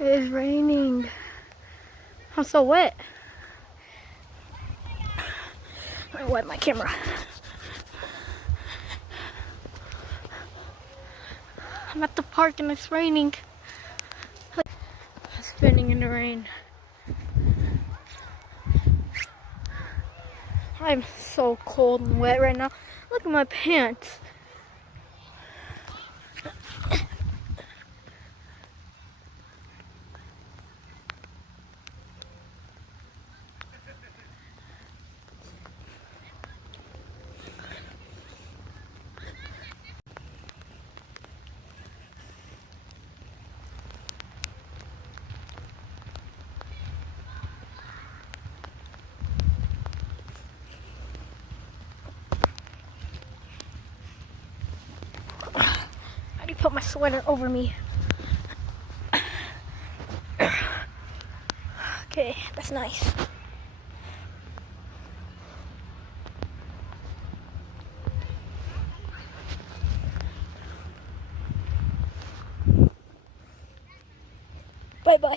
It is raining. I'm so wet. Let me wipe my camera. I'm at the park and it's raining. I'm spinning in the rain. I'm so cold and wet right now. Look at my pants. How do you put my sweater over me? Okay, that's nice. Bye-bye.